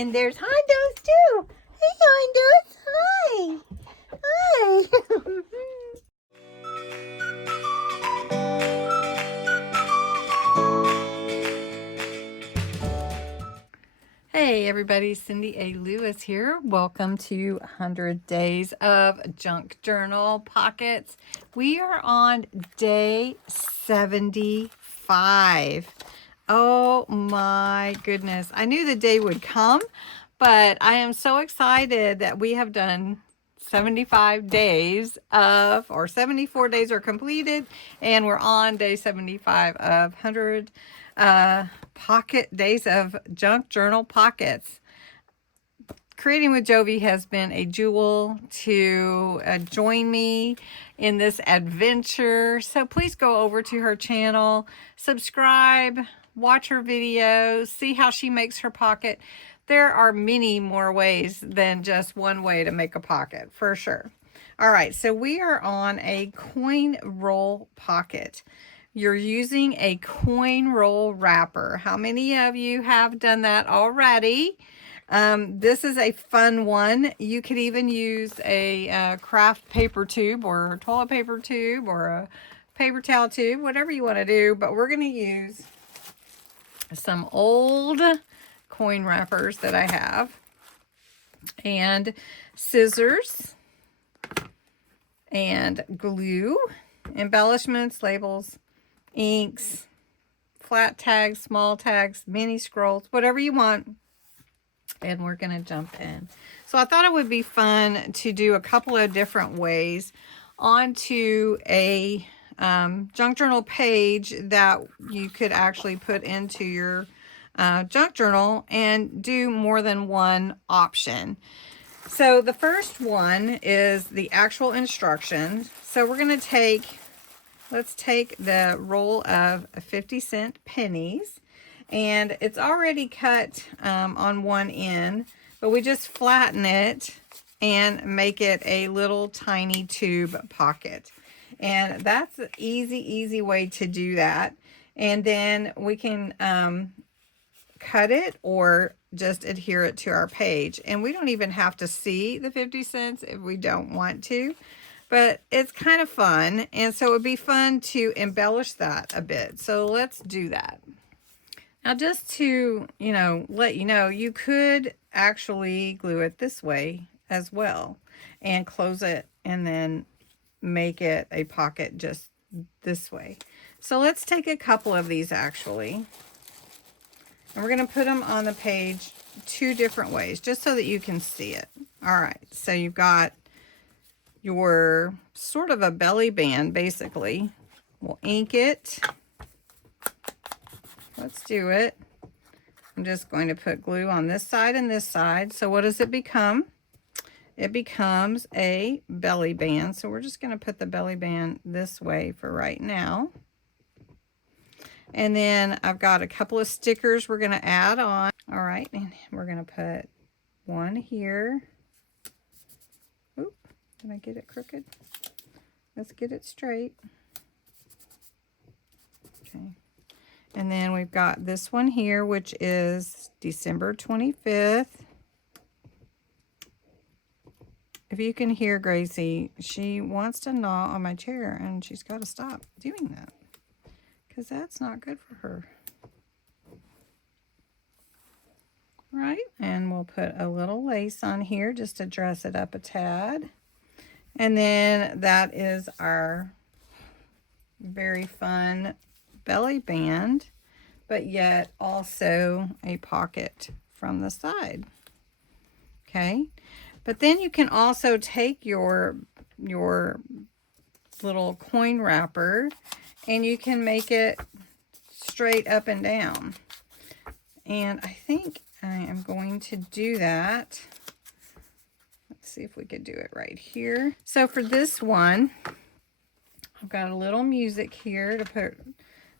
And there's Hondos too. Hey, Hondos. Hi. Hi. Hey everybody, Cindy A. Lewis here. Welcome to 100 Days of Junk Journal Pockets. We are on day 75. Oh my goodness. I knew the day would come, but I am so excited that we have done 75 days of, or 74 days are completed, and we're on day 75 of 100 pocket days of junk journal pockets. Creating with Jovi has been a jewel to join me in this adventure. So please go over to her channel, subscribe, watch her videos, see how she makes her pocket. There are many more ways than just one way to make a pocket, for sure. All right, so we are on a coin roll pocket. You're using a coin roll wrapper. How many of you have done that already? This is a fun one. You could even use a craft paper tube or a toilet paper tube or a paper towel tube, whatever you want to do. But we're going to use some old coin wrappers that I have, and scissors, and glue, embellishments, labels, inks, flat tags, small tags, mini scrolls, whatever you want. And we're going to jump in. So I thought it would be fun to do a couple of different ways onto a junk journal page that you could actually put into your junk journal and do more than one option. So the first one is the actual instructions. So we're going to let's take the roll of 50-cent pennies. And it's already cut on one end, but we just flatten it and make it a little tiny tube pocket. And that's an easy way to do that. And then we can cut it or just adhere it to our page. And we don't even have to see the 50 cents if we don't want to. But it's kind of fun. And so it would be fun to embellish that a bit. So let's do that. Now, just to, let you know, you could actually glue it this way as well and close it and then make it a pocket just this way. So let's take a couple of these actually, and we're going to put them on the page two different ways just so that you can see it. All right, so you've got your sort of a belly band basically. We'll ink it. Let's do it. I'm just going to put glue on this side and this side. So what does it become? It becomes a belly band. So we're just going to put the belly band this way for right now. And then I've got a couple of stickers we're going to add on. All right, and we're going to put one here. Oop, did I get it crooked? Let's get it straight. Okay. And then we've got this one here, which is December 25th. If you can hear Gracie, she wants to gnaw on my chair, and she's got to stop doing that because that's not good for her. Right, and we'll put a little lace on here just to dress it up a tad. And then that is our very fun belly band, but yet also a pocket from the side. Okay, but then you can also take your little coin wrapper and you can make it straight up and down. And I think I am going to do that. Let's see if we could do it right here. So for this one, I've got a little music here to put.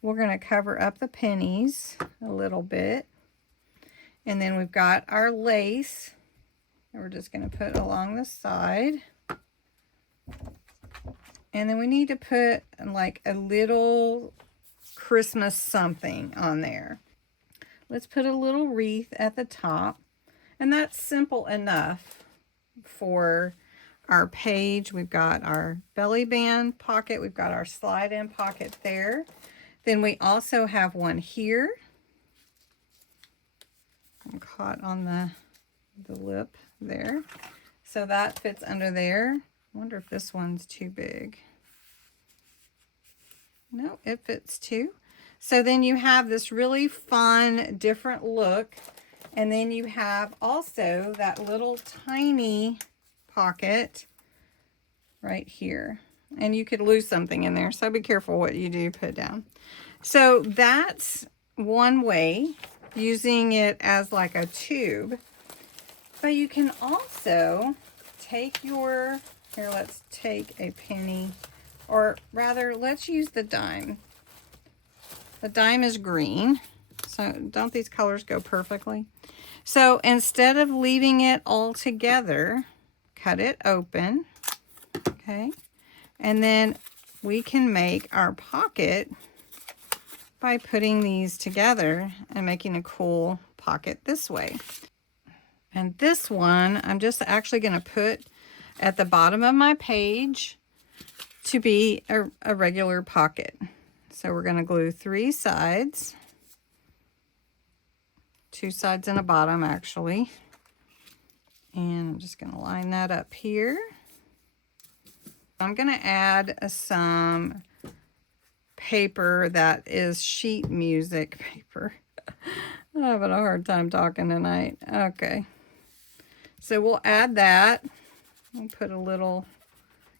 We're going to cover up the pennies a little bit. And then we've got our lace. And we're just going to put along the side. And then we need to put like a little Christmas something on there. Let's put a little wreath at the top. And that's simple enough for our page. We've got our belly band pocket. We've got our slide in pocket there. Then we also have one here. I'm caught on the lip there. So that fits under there. I wonder if this one's too big. No, it fits too. So then you have this really fun, different look. And then you have also that little tiny pocket right here. And you could lose something in there, so be careful what you do put down. So that's one way, using it as like a tube. But you can also take your, here, let's take a penny, or rather, let's use the dime. The dime is green, so don't these colors go perfectly? So instead of leaving it all together, cut it open, okay? And then we can make our pocket by putting these together and making a cool pocket this way. And this one, I'm just actually going to put at the bottom of my page to be a regular pocket. So we're going to glue 3 sides, 2 sides and a bottom actually. And I'm just going to line that up here. I'm going to add some paper that is sheet music paper. I'm having a hard time talking tonight. Okay. So we'll add that. We'll put a little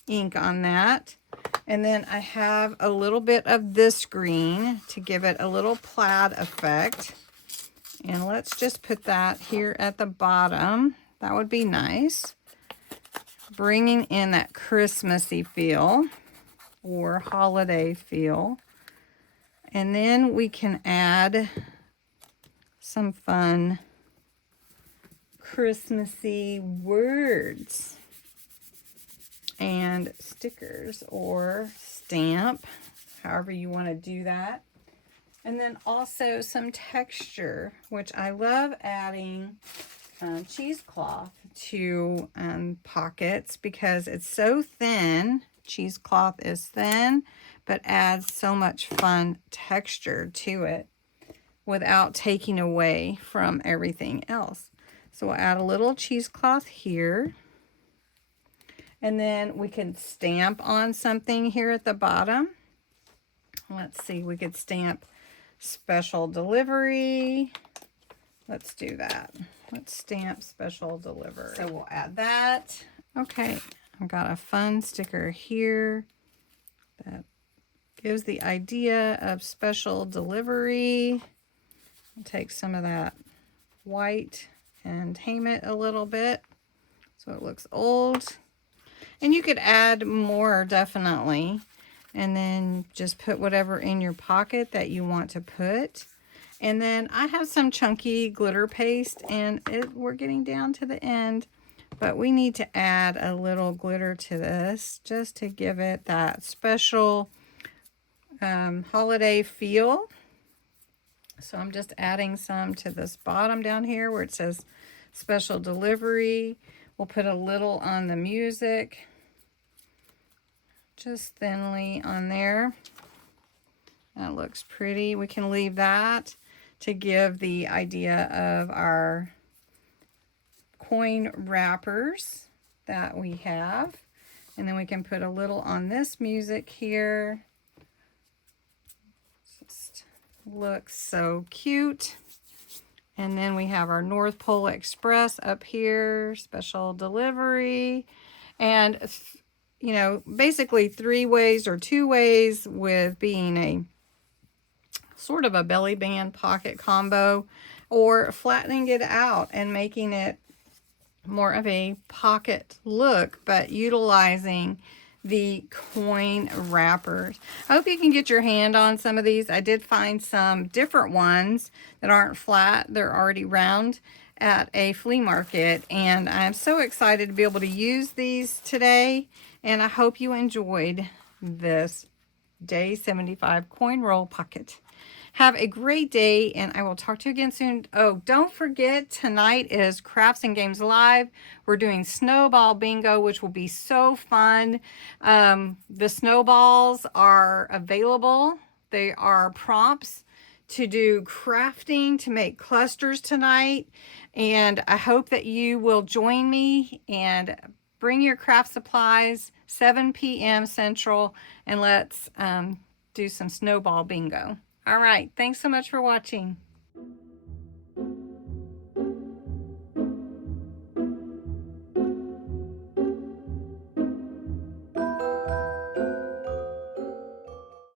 ink on that. And then I have a little bit of this green to give it a little plaid effect. And let's just put that here at the bottom. That would be nice. Bringing in that Christmassy feel or holiday feel. And then we can add some fun Christmassy words and stickers or stamp, however you want to do that. And then also some texture, which I love adding cheesecloth to pockets because it's so thin. Cheesecloth is thin, but adds so much fun texture to it without taking away from everything else. So we'll add a little cheesecloth here. And then we can stamp on something here at the bottom. Let's see, we could stamp special delivery. Let's do that. Let's stamp special delivery. So we'll add that. Okay, I've got a fun sticker here that gives the idea of special delivery. I'll take some of that white and tame it a little bit so it looks old. And you could add more, definitely. And then just put whatever in your pocket that you want to put. And then I have some chunky glitter paste, and we're getting down to the end. But we need to add a little glitter to this just to give it that special holiday feel. So I'm just adding some to this bottom down here where it says special delivery. We'll put a little on the music, just thinly on there. That looks pretty. We can leave that to give the idea of our coin wrappers that we have. And then we can put a little on this music here. Just looks so cute. And then we have our North Pole Express up here, special delivery. And, you know, basically 3 ways or 2 ways with being a sort of a belly band pocket combo, or flattening it out and making it more of a pocket look, but utilizing the coin wrappers. I hope you can get your hand on some of these. I did find some different ones that aren't flat. They're already round at a flea market, and I'm so excited to be able to use these today, and I hope you enjoyed this Day 75 coin roll pocket. Have a great day, and I will talk to you again soon. Oh, don't forget, tonight is Crafts and Games Live. We're doing Snowball Bingo, which will be so fun. The snowballs are available. They are prompts to do crafting, to make clusters tonight. And I hope that you will join me and bring your craft supplies, 7 p.m. Central, and let's do some snowball bingo. All right. Thanks so much for watching.